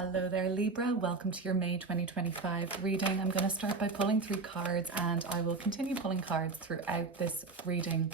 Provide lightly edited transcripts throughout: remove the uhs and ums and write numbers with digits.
Hello there, Libra. Welcome to your May 2025 reading. I'm going to start by pulling 3 cards, and I will continue pulling cards throughout this reading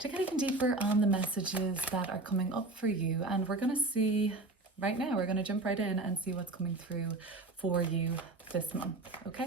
to get even deeper on the messages that are coming up for you. And we're going to see right now, we're going to jump right in and see what's coming through for you this month. Okay?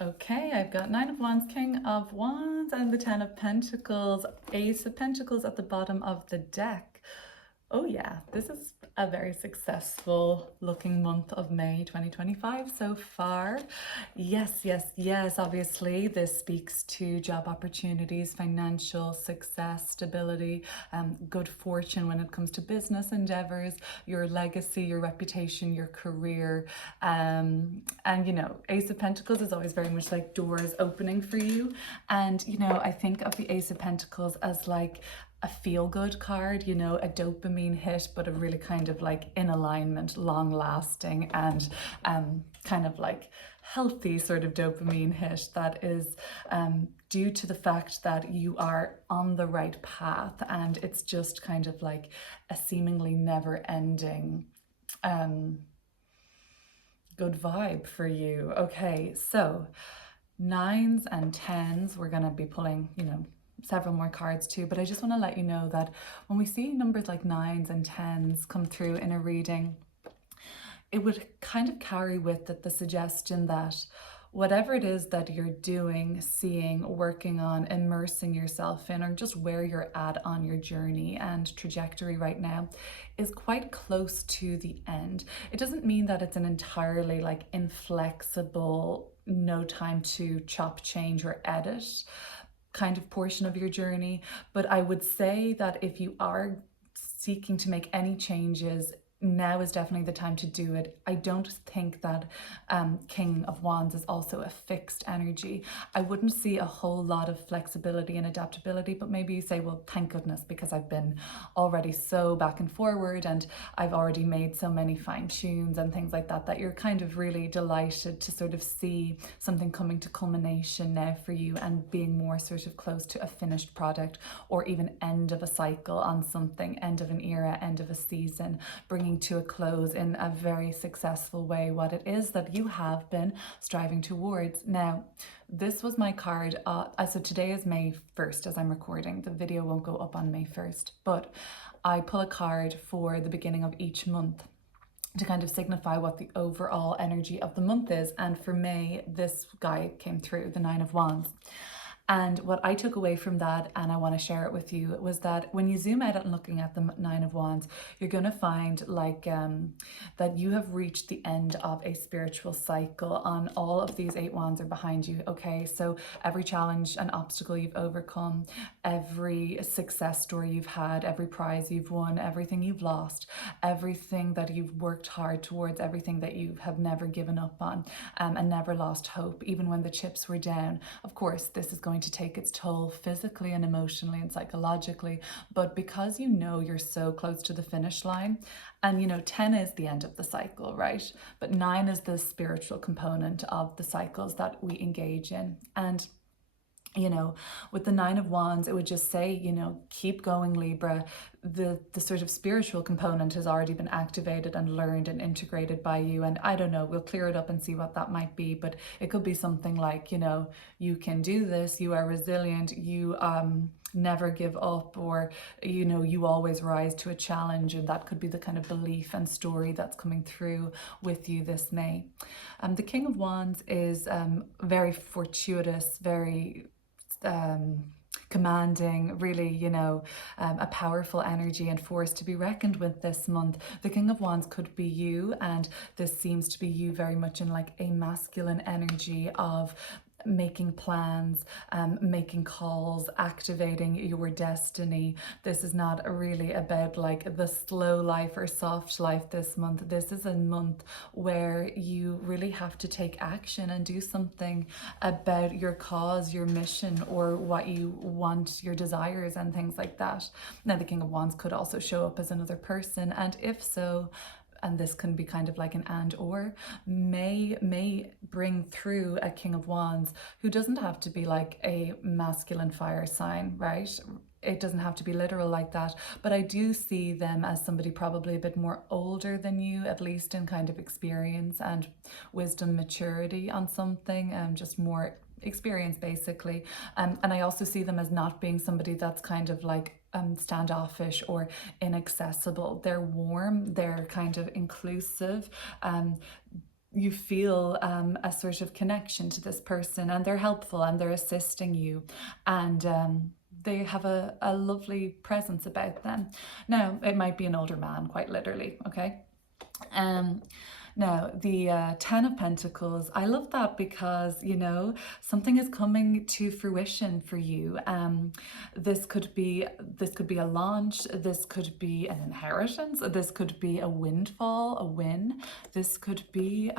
Okay, I've got 9 of Wands, King of Wands, and the 10 of Pentacles, Ace of Pentacles at the bottom of the deck. Oh yeah, this is a very successful looking month of May 2025 so far. Yes, obviously this speaks to job opportunities, financial success, stability, good fortune when it comes to business endeavors, your legacy, your reputation, your career. And you know, Ace of Pentacles is always very much like doors opening for you. And you know, I think of the Ace of Pentacles as like a feel-good card, you know, a dopamine hit, but a really kind of like in alignment, long-lasting, and kind of like healthy sort of dopamine hit that is due to the fact that you are on the right path, and it's just kind of like a seemingly never-ending good vibe for you. Okay, so 9s and 10s, we're going to be pulling, you know, several more cards too, but I just want to let you know that when we see numbers like 9s and 10s come through in a reading, it would kind of carry with it the suggestion that whatever it is that you're doing, seeing, working on, immersing yourself in, or just where you're at on your journey and trajectory right now is quite close to the end. It doesn't mean that it's an entirely like inflexible, no time to chop, change, or edit kind of portion of your journey. But I would say that if you are seeking to make any changes, now is definitely the time to do it. I don't think that King of Wands is also a fixed energy. I wouldn't see a whole lot of flexibility and adaptability, but maybe you say, well, thank goodness, because I've been already so back and forward and I've already made so many fine tunes and things like that, that you're kind of really delighted to sort of see something coming to culmination now for you and being more sort of close to a finished product, or even end of a cycle on something, end of an era, end of a season, bringing to a close in a very successful way what it is that you have been striving towards. Now, this was my card. So today is May 1st as I'm recording. The video won't go up on May 1st, but I pull a card for the beginning of each month to kind of signify what the overall energy of the month is. And for May, this guy came through, the 9 of Wands. And what I took away from that, and I want to share it with you, was that when you zoom out and looking at the 9 of Wands, you're going to find like that you have reached the end of a spiritual cycle. On all of these 8 wands are behind you. Okay, so every challenge and obstacle you've overcome, every success story you've had, every prize you've won, everything you've lost, everything that you've worked hard towards, everything that you have never given up on, and never lost hope, even when the chips were down. Of course, this is going to take its toll physically and emotionally and psychologically, but because you know you're so close to the finish line, and you know 10 is the end of the cycle, right? But 9 is the spiritual component of the cycles that we engage in. And you know, with the 9 of Wands, it would just say, you know, keep going, Libra. The sort of spiritual component has already been activated and learned and integrated by you. And I don't know, we'll clear it up and see what that might be. But it could be something like, you know, you can do this, you are resilient, you never give up, or, you know, you always rise to a challenge. And that could be the kind of belief and story that's coming through with you this May. The King of Wands is very fortuitous, very commanding, really, you know, a powerful energy and force to be reckoned with this month. The King of Wands could be you, and this seems to be you very much in like a masculine energy of making plans, making calls, activating your destiny. This is not really about like the slow life or soft life this month. This is a month where you really have to take action and do something about your cause, your mission, or what you want, your desires and things like that. Now, the King of Wands could also show up as another person, and if so, and this can be kind of like an and or, may bring through a King of Wands who doesn't have to be like a masculine fire sign, right? It doesn't have to be literal like that, but I do see them as somebody probably a bit more older than you, at least in kind of experience and wisdom, maturity on something, and just more experience basically. And I also see them as not being somebody that's kind of like standoffish or inaccessible. They're warm, they're kind of inclusive. You feel a sort of connection to this person, and they're helpful and they're assisting you, and they have a lovely presence about them. Now, it might be an older man, quite literally, okay? Now, the Ten of Pentacles, I love that because, you know, something is coming to fruition for you. This could be a launch, this could be an inheritance, this could be a windfall, a win, this could be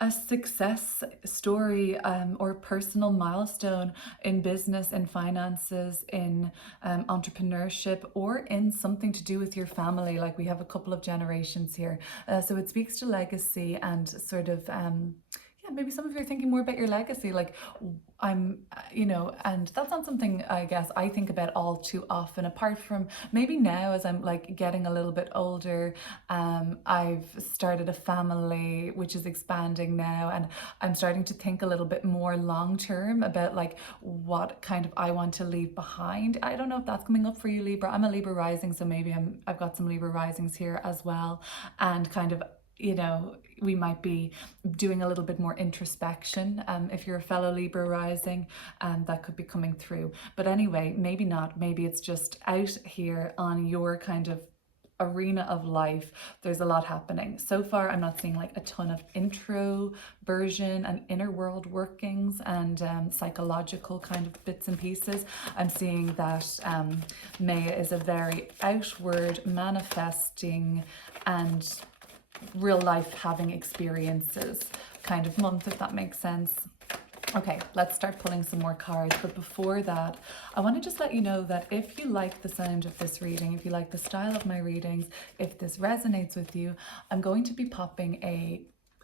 a success story, or personal milestone in business, in finances, in entrepreneurship, or in something to do with your family. Like we have a couple of generations here. So it speaks to legacy and sort of, yeah, maybe some of you are thinking more about your legacy. Like you know, and that's not something I guess I think about all too often, apart from maybe now as I'm like getting a little bit older. I've started a family which is expanding now, and I'm starting to think a little bit more long term about like what kind of I want to leave behind. I don't know if that's coming up for you, Libra. I'm a Libra rising, so maybe I've got some Libra risings here as well, and kind of, you know, we might be doing a little bit more introspection. If you're a fellow Libra rising, that could be coming through. But anyway, maybe not. Maybe it's just out here on your kind of arena of life. There's a lot happening. So far, I'm not seeing like a ton of introversion and inner world workings and psychological kind of bits and pieces. I'm seeing that May is a very outward manifesting and real life having experiences kind of month, if that makes sense. Okay, let's start pulling some more cards. But before that, I want to just let you know that if you like the sound of this reading, if you like the style of my readings, if this resonates with you, I'm going to be popping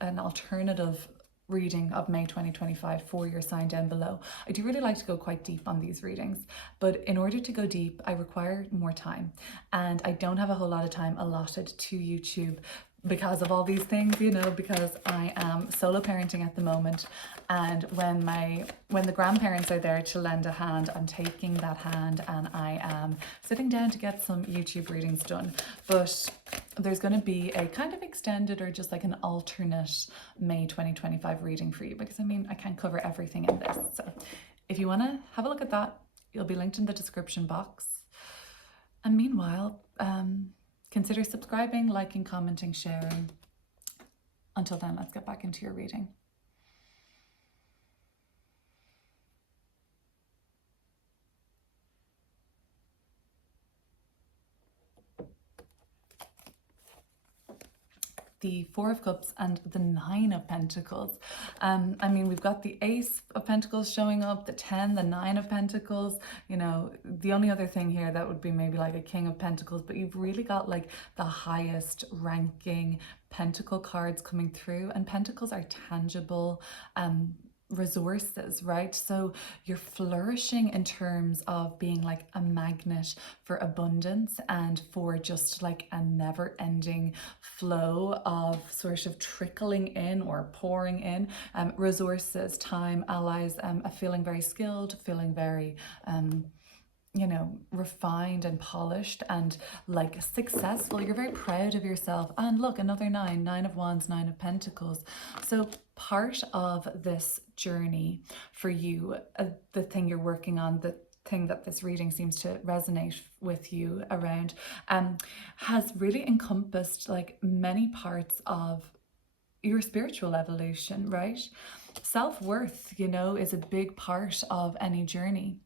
an alternative reading of May 2025 for your sign down below. I do really like to go quite deep on these readings, but in order to go deep, I require more time, and I don't have a whole lot of time allotted to YouTube because of all these things, you know, because I am solo parenting at the moment, and when the grandparents are there to lend a hand, I'm taking that hand and I am sitting down to get some YouTube readings done. But there's going to be a kind of extended or just like an alternate May 2025 reading for you, because I mean, I can't cover everything in this. So if you want to have a look at that, it'll be linked in the description box. And meanwhile, consider subscribing, liking, commenting, sharing. Until then, let's get back into your reading. The Four of Cups and the Nine of Pentacles. I mean, we've got the Ace of Pentacles showing up, the 10, the Nine of Pentacles. You know, the only other thing here that would be maybe like a King of Pentacles, but you've really got like the highest ranking Pentacle cards coming through, and Pentacles are tangible resources, right? So you're flourishing in terms of being like a magnet for abundance and for just like a never-ending flow of sort of trickling in or pouring in resources, time, allies, feeling very skilled, feeling very you know, refined and polished and like successful. You're very proud of yourself. And look, another Nine of Wands, Nine of Pentacles. So part of this journey for you, the thing you're working on, the thing that this reading seems to resonate with you around, has really encompassed like many parts of your spiritual evolution, right? self-worth, you know, is a big part of any journey.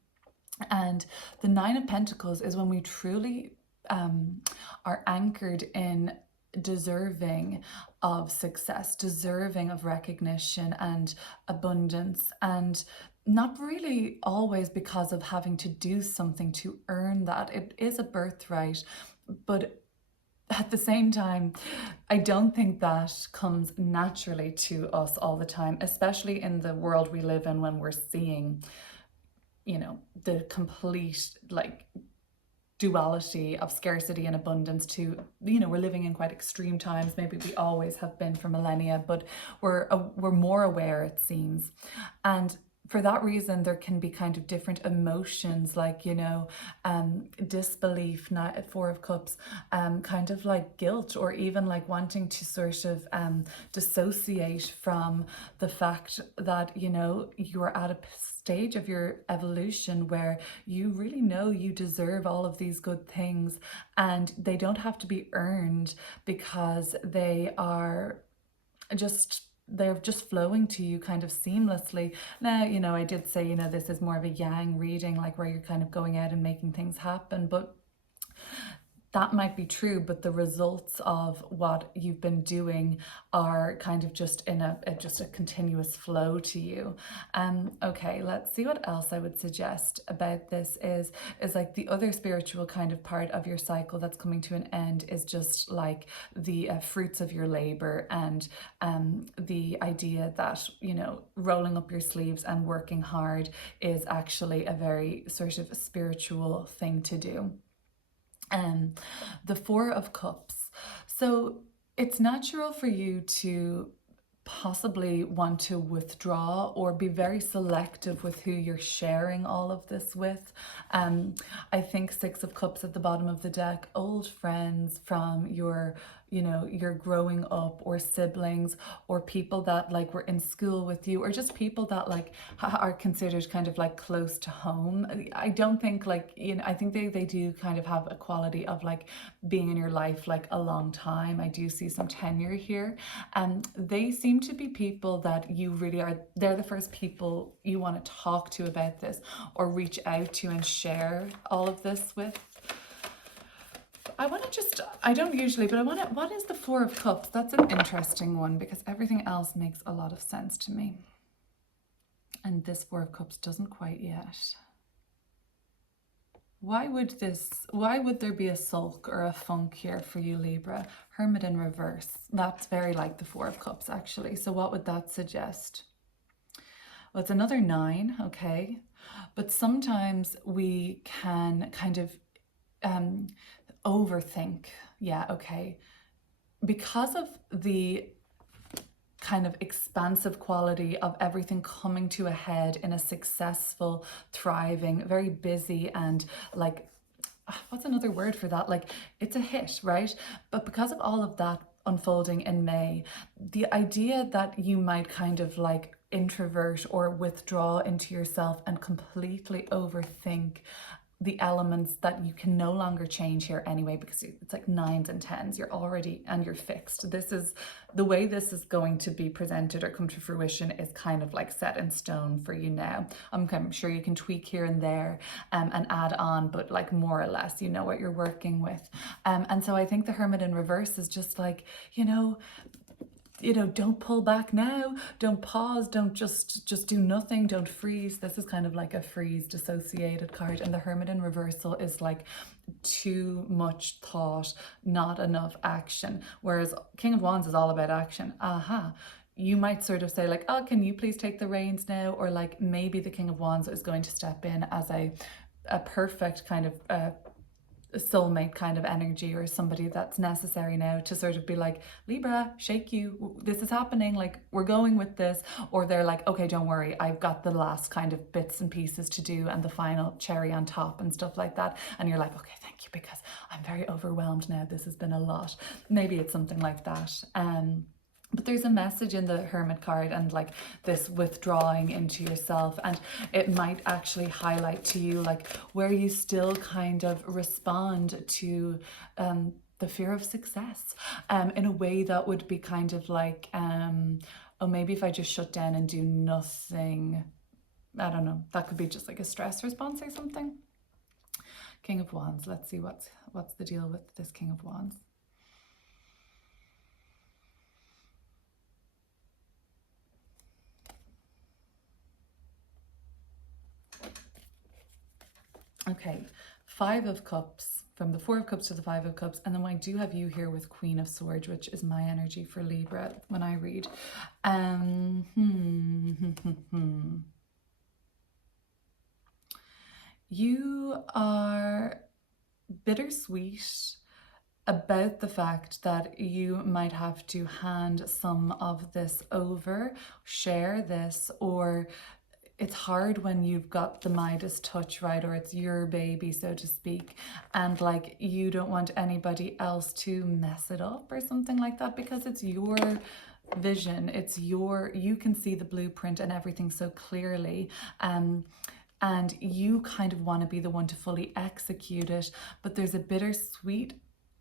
And the Nine of Pentacles is when we truly are anchored in deserving of success, deserving of recognition and abundance, and not really always because of having to do something to earn that. It is a birthright, but at the same time, I don't think that comes naturally to us all the time, especially in the world we live in when we're seeing, you know, the complete like duality of scarcity and abundance to, you know, we're living in quite extreme times. Maybe we always have been for millennia, but we're more aware, it seems. And for that reason, there can be kind of different emotions, like, you know, disbelief, Four of Cups, kind of like guilt, or even like wanting to sort of dissociate from the fact that, you know, you're at a stage of your evolution where you really know you deserve all of these good things, and they don't have to be earned because they're just flowing to you kind of seamlessly. Now, you know, I did say, you know, this is more of a yang reading, like where you're kind of going out and making things happen, but that might be true, but the results of what you've been doing are kind of just in a continuous flow to you. Okay, let's see what else I would suggest about this is like the other spiritual kind of part of your cycle that's coming to an end is just like the fruits of your labor, and the idea that, you know, rolling up your sleeves and working hard is actually a very sort of spiritual thing to do. The Four of Cups. So it's natural for you to possibly want to withdraw or be very selective with who you're sharing all of this with. I think Six of Cups at the bottom of the deck, old friends from your, you know, your growing up, or siblings, or people that like were in school with you, or just people that like are considered kind of like close to home. I don't think like, you know, I think they do kind of have a quality of like being in your life like a long time. I do see some tenure here, and they seem to be people that you really are, they're the first people you want to talk to about this or reach out to and share all of this with. I don't usually, but what is the Four of Cups? That's an interesting one because everything else makes a lot of sense to me. And this Four of Cups doesn't quite yet. Why would there be a sulk or a funk here for you, Libra? Hermit in reverse. That's very like the Four of Cups, actually. So what would that suggest? Well, it's another 9, okay? But sometimes we can kind of overthink. Yeah, okay. Because of the kind of expansive quality of everything coming to a head in a successful, thriving, very busy, and like, what's another word for that? Like, it's a hit, right? But because of all of that unfolding in May, the idea that you might kind of like introvert or withdraw into yourself and completely overthink the elements that you can no longer change here anyway, because it's like 9s and 10s, you're already, and you're fixed. This is the way this is going to be presented or come to fruition, is kind of like set in stone for you now. I'm sure you can tweak here and there and add on, but like more or less you know what you're working with. And so I think the Hermit in reverse is just like, you know, don't pull back now, don't pause, don't just do nothing, don't freeze. This is kind of like a freeze dissociated card, and the Hermit in reversal is like too much thought, not enough action, whereas King of Wands is all about action. You might sort of say like, oh, can you please take the reins now? Or like maybe the King of Wands is going to step in as a perfect kind of soulmate kind of energy, or somebody that's necessary now to sort of be like, Libra, shake you, this is happening, like we're going with this. Or they're like, okay, don't worry, I've got the last kind of bits and pieces to do and the final cherry on top and stuff like that. And you're like, okay, thank you, because I'm very overwhelmed now, this has been a lot. Maybe it's something like that. But there's a message in the Hermit card and like this withdrawing into yourself, and it might actually highlight to you like where you still kind of respond to the fear of success in a way that would be kind of like oh, maybe if I just shut down and do nothing, I don't know, that could be just like a stress response or something. King of Wands, let's see what's the deal with this King of Wands. Okay, Five of Cups, from the Four of Cups to the Five of Cups, and then I do have you here with Queen of Swords, which is my energy for Libra when I read. You are bittersweet about the fact that you might have to hand some of this over, share this, or it's hard when you've got the Midas touch, right? Or it's your baby, so to speak, and like you don't want anybody else to mess it up or something like that, because it's your vision, it's your, you can see the blueprint and everything so clearly. And you kind of want to be the one to fully execute it, but there's a bittersweet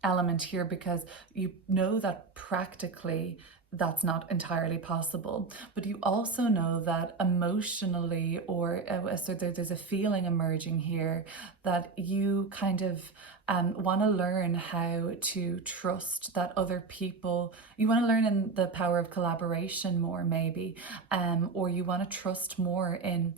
element here because you know that practically that's not entirely possible, but you also know that emotionally, or so there's a feeling emerging here that you kind of want to learn how to trust that other people, you want to learn in the power of collaboration more maybe, or you want to trust more in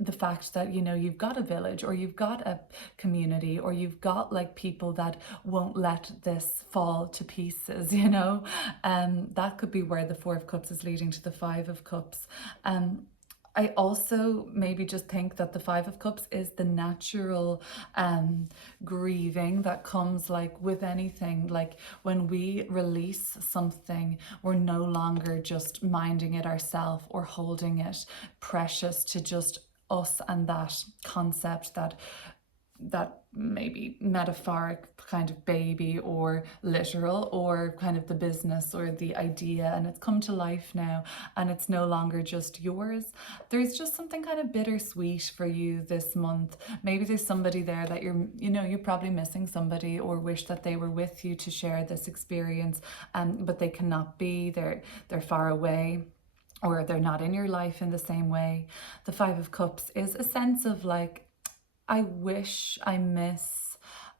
the fact that, you know, you've got a village or you've got a community or you've got like people that won't let this fall to pieces, you know. That could be where the Four of Cups is leading to the Five of Cups. I also maybe just think that the Five of Cups is the natural grieving that comes like with anything. Like when we release something, we're no longer just minding it ourselves or holding it precious to just us and that concept, that maybe metaphoric kind of baby or literal or kind of the business or the idea, and it's come to life now and it's no longer just yours. There's just something kind of bittersweet for you this month. Maybe there's somebody there that you're probably missing somebody or wish that they were with you to share this experience, but they cannot be, they're far away, or they're not in your life in the same way. The Five of Cups is a sense of like, I wish, I miss,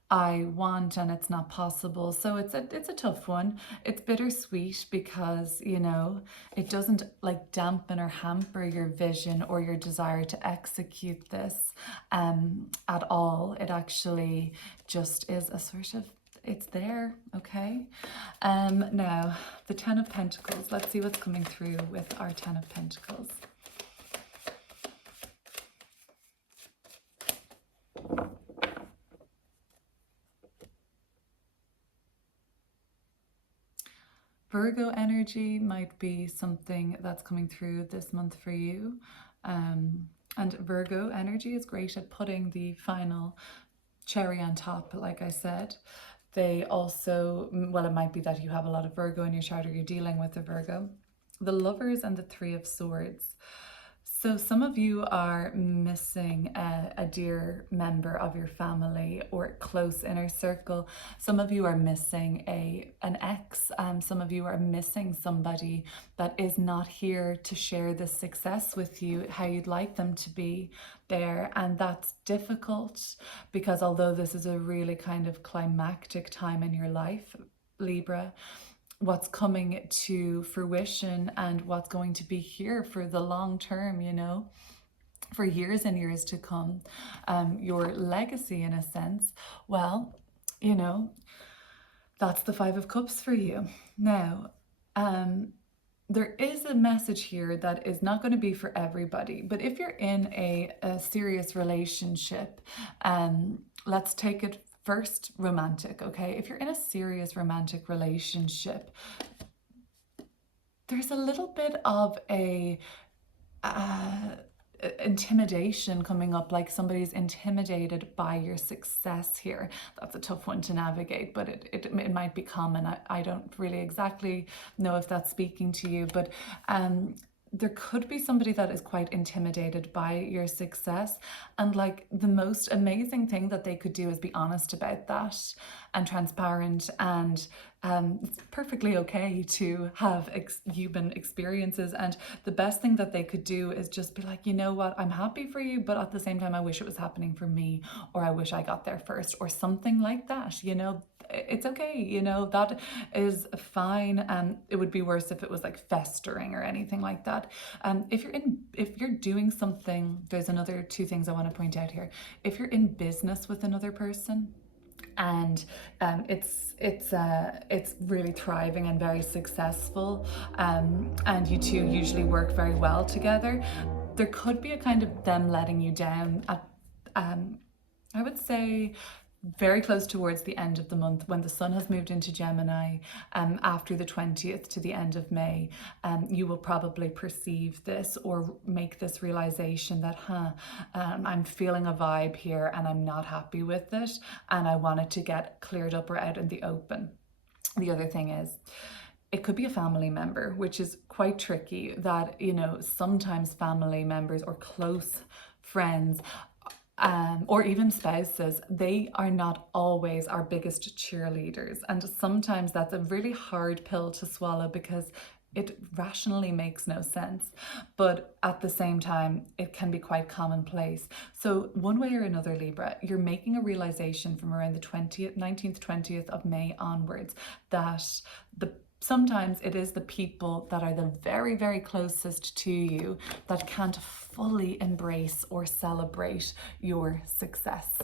I want, and it's not possible. So it's a tough one. It's bittersweet because, you know, it doesn't like dampen or hamper your vision or your desire to execute this at all. It actually just is a sort of, it's there, okay? Now, the Ten of Pentacles. Let's see what's coming through with our Ten of Pentacles. Virgo energy might be something that's coming through this month for you. And Virgo energy is great at putting the final cherry on top, like I said. They also, well, it might be that you have a lot of Virgo in your chart or you're dealing with a Virgo. The Lovers and the Three of Swords. So some of you are missing a dear member of your family or close inner circle. Some of you are missing an ex. Some of you are missing somebody that is not here to share the success with you, how you'd like them to be there. And that's difficult because although this is a really kind of climactic time in your life, Libra, what's coming to fruition and what's going to be here for the long term, you know, for years and years to come, your legacy in a sense, well, you know, that's the Five of Cups for you. Now, there is a message here that is not going to be for everybody, but if you're in a serious relationship, let's take it first romantic, okay? If you're in a serious romantic relationship, there's a little bit of a intimidation coming up, like somebody's intimidated by your success here. That's a tough one to navigate, but it might be common. I don't really exactly know if that's speaking to you, but there could be somebody that is quite intimidated by your success, and like the most amazing thing that they could do is be honest about that and transparent, and it's perfectly okay to have human experiences, and the best thing that they could do is just be like, you know what, I'm happy for you, but at the same time I wish it was happening for me, or I wish I got there first, or something like that, you know. It's okay, you know, that is fine. It would be worse if it was like festering or anything like that. If you're doing something, there's another two things I want to point out here. If you're in business with another person, and it's really thriving and very successful, and you two usually work very well together, there could be a kind of them letting you down at, I would say, very close towards the end of the month, when the sun has moved into Gemini, after the 20th to the end of May. You will probably perceive this or make this realization that, I'm feeling a vibe here and I'm not happy with it, and I want it to get cleared up or out in the open. The other thing is, it could be a family member, which is quite tricky, that, you know, sometimes family members or close friends, or even spouses, they are not always our biggest cheerleaders. And sometimes that's a really hard pill to swallow, because it rationally makes no sense. But at the same time, it can be quite commonplace. So one way or another, Libra, you're making a realization from around the 19th, 20th of May onwards, that sometimes it is the people that are the very, very closest to you that can't fully embrace or celebrate your success.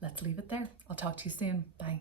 Let's leave it there. I'll talk to you soon. Bye.